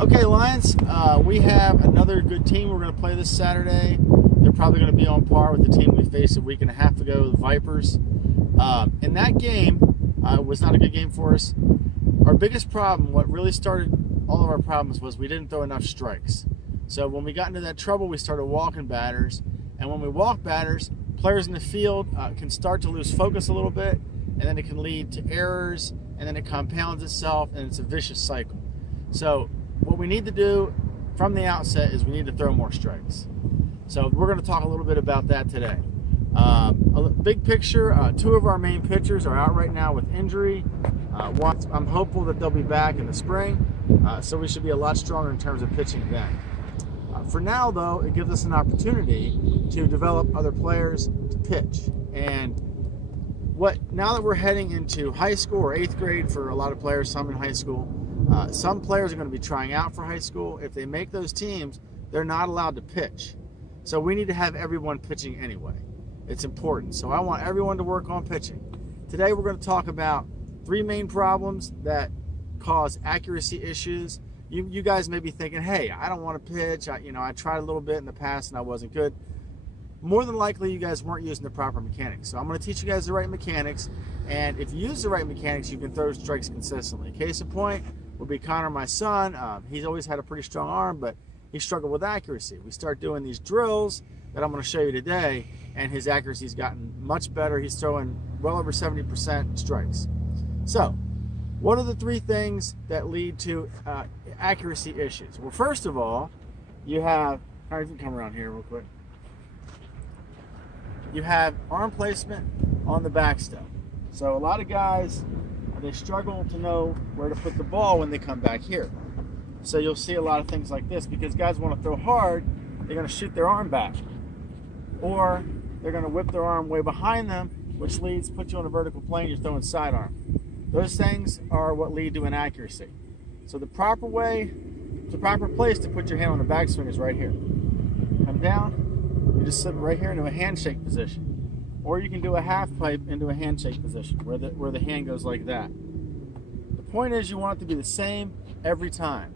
Okay, Lions, we have another good team we're going to play this Saturday. They're probably going to be on par with the team we faced a week and a half ago, the Vipers. In that game, was not a good game for us. Our biggest problem, what really started all of our problems, was we didn't throw enough strikes. So when we got into that trouble, we started walking batters. And when we walk batters, players in the field can start to lose focus a little bit, and then it can lead to errors, and then it compounds itself, and it's a vicious cycle. So what we need to do from the outset is we need to throw more strikes. So we're going to talk a little bit about that today. Big picture, two of our main pitchers are out right now with injury. I'm hopeful that they'll be back in the spring, so we should be a lot stronger in terms of pitching then. For now, though, it gives us an opportunity to develop other players to pitch. And now that we're heading into high school or 8th grade for a lot of players, some in high school, some players are going to be trying out for high school. If they make those teams, they're not allowed to pitch. So we need to have everyone pitching anyway. It's important. So I want everyone to work on pitching. Today we're going to talk about 3 main problems that cause accuracy issues. You guys may be thinking, hey, I don't want to pitch. I tried a little bit in the past and I wasn't good. More than likely, you guys weren't using the proper mechanics. So I'm going to teach you guys the right mechanics. And if you use the right mechanics, you can throw strikes consistently. Case in point will be Connor, my son. He's always had a pretty strong arm, but he struggled with accuracy. We start doing these drills that I'm going to show you today, and his accuracy's gotten much better. He's throwing well over 70% strikes. So, what are the 3 things that lead to accuracy issues? Well, first of all, you have, all right, you can come around here real quick. You have arm placement on the backstep. So a lot of guys, they struggle to know where to put the ball when they come back here. So you'll see a lot of things like this because guys want to throw hard, they're going to shoot their arm back. Or they're going to whip their arm way behind them, which puts you on a vertical plane, you're throwing sidearm. Those things are what lead to inaccuracy. So the proper place to put your hand on the backswing is right here. Come down, you just slip right here into a handshake position. Or you can do a half pipe into a handshake position where the hand goes like that. The point is you want it to be the same every time.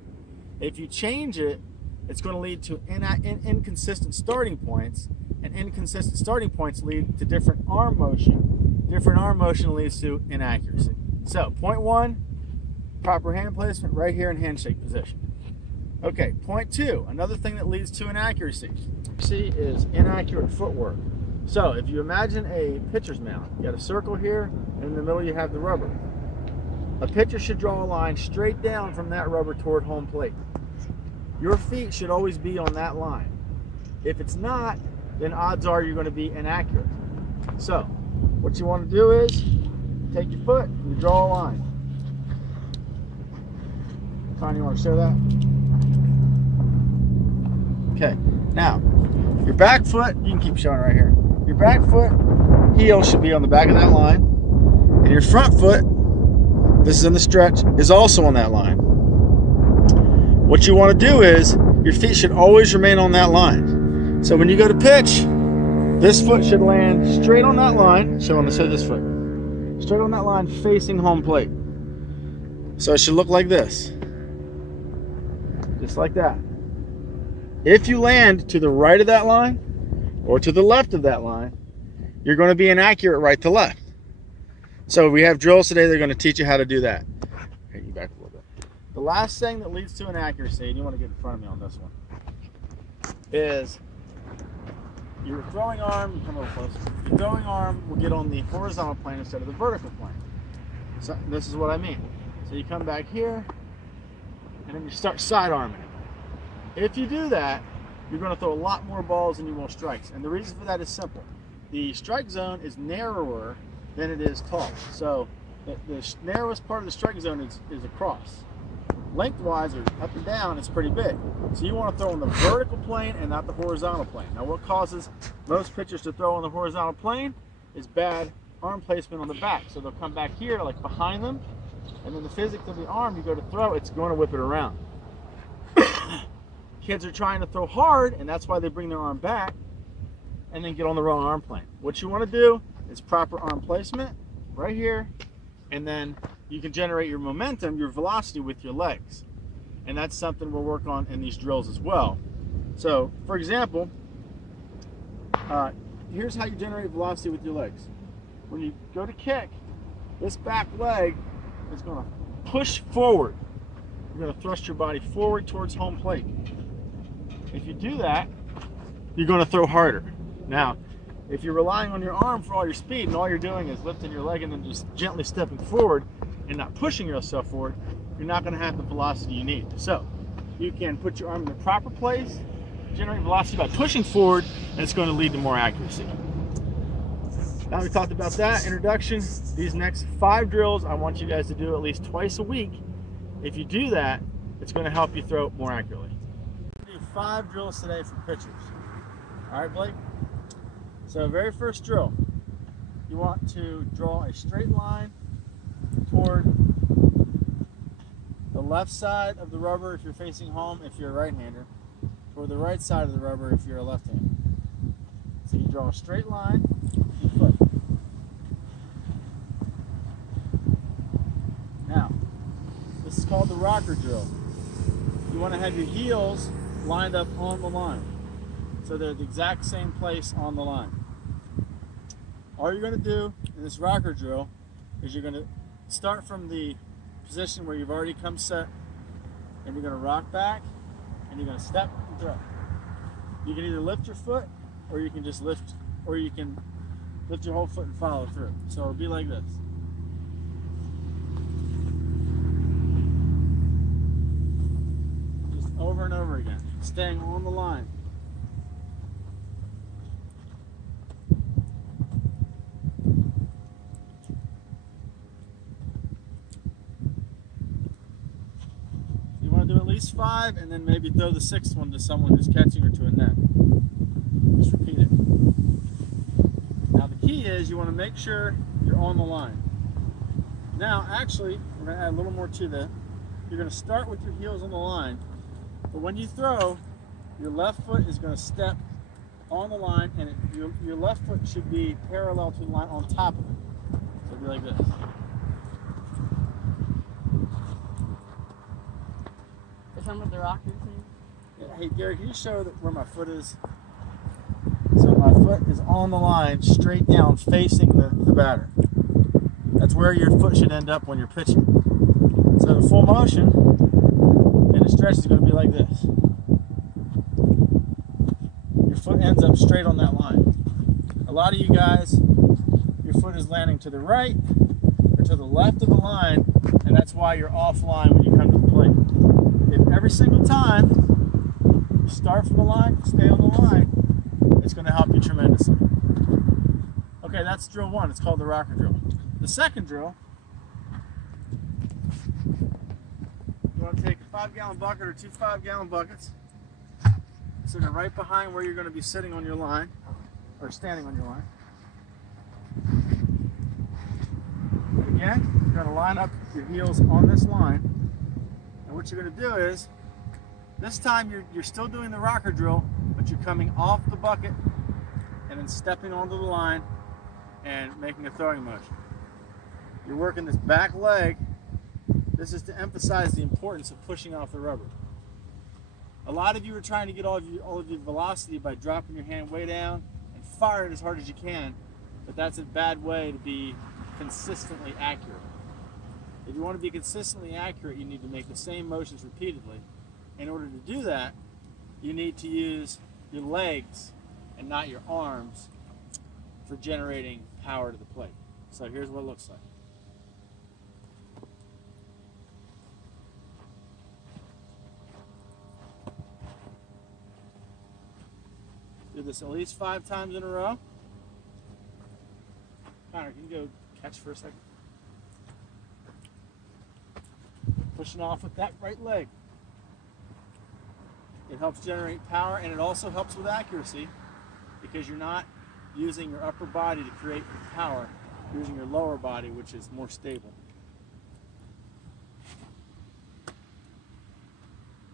If you change it, it's going to lead to inconsistent starting points, and inconsistent starting points lead to different arm motion. Different arm motion leads to inaccuracy. So, point 1, proper hand placement right here in handshake position. Okay, point 2, another thing that leads to inaccuracy is inaccurate footwork. So, if you imagine a pitcher's mound, you got a circle here, and in the middle you have the rubber. A pitcher should draw a line straight down from that rubber toward home plate. Your feet should always be on that line. If it's not, then odds are you're going to be inaccurate. So, what you want to do is take your foot and you draw a line. Connie, you want to show that? Okay, now, your back foot, you can keep showing it right here. Your back foot heel should be on the back of that line. And your front foot, this is in the stretch, is also on that line. What you want to do is, your feet should always remain on that line. So when you go to pitch, this foot should land straight on that line. Show this foot. Straight on that line facing home plate. So it should look like this. Just like that. If you land to the right of that line, or to the left of that line, you're going to be inaccurate right to left. So we have drills today that are going to teach you how to do that. Take you back a little bit. The last thing that leads to inaccuracy, and you want to get in front of me on this one, is your throwing arm, come a little closer. Your throwing arm will get on the horizontal plane instead of the vertical plane. So this is what I mean. So you come back here, and then you start side arming it. If you do that, you're going to throw a lot more balls than you will strikes. And the reason for that is simple. The strike zone is narrower than it is tall. So the narrowest part of the strike zone is across. Lengthwise, or up and down, it's pretty big. So you want to throw on the vertical plane and not the horizontal plane. Now what causes most pitchers to throw on the horizontal plane is bad arm placement on the back. So they'll come back here like behind them, and then the physics of the arm, you go to throw, it's going to whip it around. Kids are trying to throw hard, and that's why they bring their arm back and then get on the wrong arm plane. What you want to do is proper arm placement right here, and then you can generate your momentum, your velocity with your legs. And that's something we'll work on in these drills as well. So, for example, here's how you generate velocity with your legs. When you go to kick, this back leg is going to push forward. You're going to thrust your body forward towards home plate. If you do that, you're going to throw harder. Now, if you're relying on your arm for all your speed and all you're doing is lifting your leg and then just gently stepping forward and not pushing yourself forward, you're not going to have the velocity you need. So you can put your arm in the proper place, generate velocity by pushing forward, and it's going to lead to more accuracy. Now we talked about that introduction. These next 5 drills I want you guys to do at least twice a week. If you do that, it's going to help you throw more accurately. We're going to do 5 drills today for pitchers. All right, Blake? So very first drill, you want to draw a straight line toward the left side of the rubber if you're facing home, if you're a right-hander, toward the right side of the rubber if you're a left-hander. So you draw a straight line with your foot. Now, this is called the rocker drill. You want to have your heels lined up on the line, so they're the exact same place on the line. All you're going to do in this rocker drill is you're going to start from the position where you've already come set, and you're going to rock back, and you're going to step and throw. You can either lift your foot, or you can just lift, or you can lift your whole foot and follow through. So it'll be like this. Just over and over again, staying on the line. Do at least 5, and then maybe throw the 6th one to someone who's catching or to a net. Just repeat it. Now the key is you want to make sure you're on the line. Now actually, we're going to add a little more to that. You're going to start with your heels on the line, but when you throw, your left foot is going to step on the line, and your left foot should be parallel to the line on top of it. So it'll be like this. With the rocker thing? Hey Gary, can you show that where my foot is? So my foot is on the line, straight down, facing the batter. That's where your foot should end up when you're pitching. So the full motion and the stretch is going to be like this. Your foot ends up straight on that line. A lot of you guys, your foot is landing to the right or to the left of the line, and that's why you're offline when you come to the plate. If every single time you start from the line, stay on the line, it's going to help you tremendously. Okay, that's drill 1. It's called the rocker drill. The second drill, you want to take a 5-gallon bucket or 2 5-gallon buckets, sit it right behind where you're going to be sitting on your line, or standing on your line. And again, you're going to line up your heels on this line. What you're going to do is, this time you're still doing the rocker drill, but you're coming off the bucket and then stepping onto the line and making a throwing motion. You're working this back leg. This is to emphasize the importance of pushing off the rubber. A lot of you are trying to get all of your velocity by dropping your hand way down and fire it as hard as you can, but that's a bad way to be consistently accurate. If you want to be consistently accurate, you need to make the same motions repeatedly. In order to do that, you need to use your legs and not your arms for generating power to the plate. So here's what it looks like. Do this at least 5 times in a row. Connor, can you go catch for a second? Pushing off with that right leg. It helps generate power, and it also helps with accuracy because you're not using your upper body to create power. You're using your lower body, which is more stable.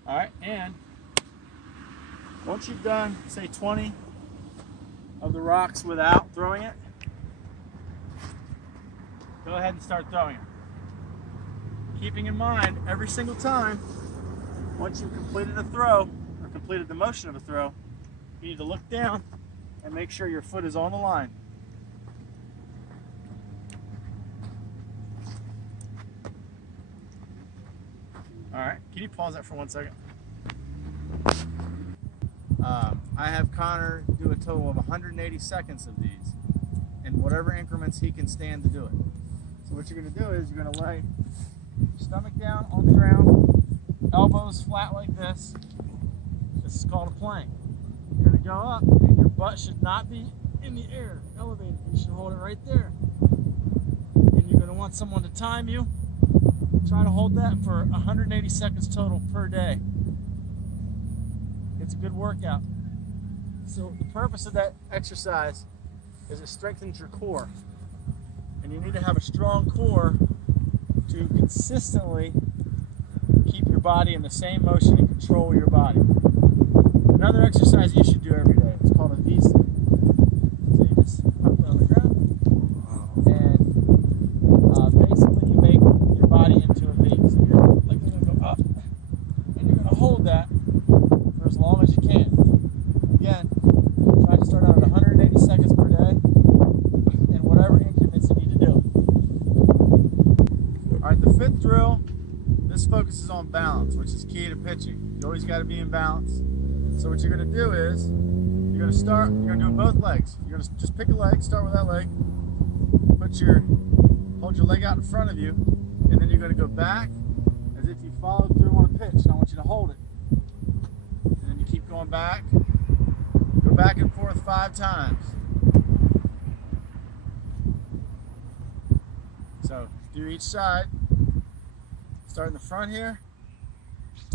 All right, and once you've done, say, 20 of the rocks without throwing it, go ahead and start throwing it. Keeping in mind, every single time once you've completed a throw, or completed the motion of a throw, you need to look down and make sure your foot is on the line. All right, can you pause that for 1 second? I have Connor do a total of 180 seconds of these in whatever increments he can stand to do it. So what you're going to do is you're going to lay your stomach down on the ground, elbows flat like this. This is called a plank. You're going to go up and your butt should not be in the air, elevated. You should hold it right there. And you're going to want someone to time you. Try to hold that for 180 seconds total per day. It's a good workout. So the purpose of that exercise is it strengthens your core. And you need to have a strong core to consistently keep your body in the same motion and control your body. Another exercise you should do every day, it's called a V-sit. So you just put it on the ground and basically you make your body into a V. So you're like going to go up and you're going to hold that for as long as you can. Again, try to start out at 180 seconds per day in whatever increments you need to do. Alright, the fifth drill, this focuses on balance, which is key to pitching. You always got to be in balance. So what you're going to do is, you're going to do both legs. You're going to just pick a leg, start with that leg, hold your leg out in front of you, and then you're going to go back as if you followed through on a pitch. And I want you to hold it. And then you keep going back. Go back and forth 5 times. So do each side. Start in the front here.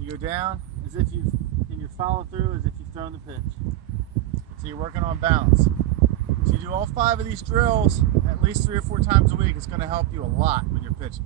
You go down as if you've, and you follow through as if you've thrown the pitch. So you're working on balance. So you do all 5 of these drills at least 3 or 4 times a week. It's going to help you a lot when you're pitching.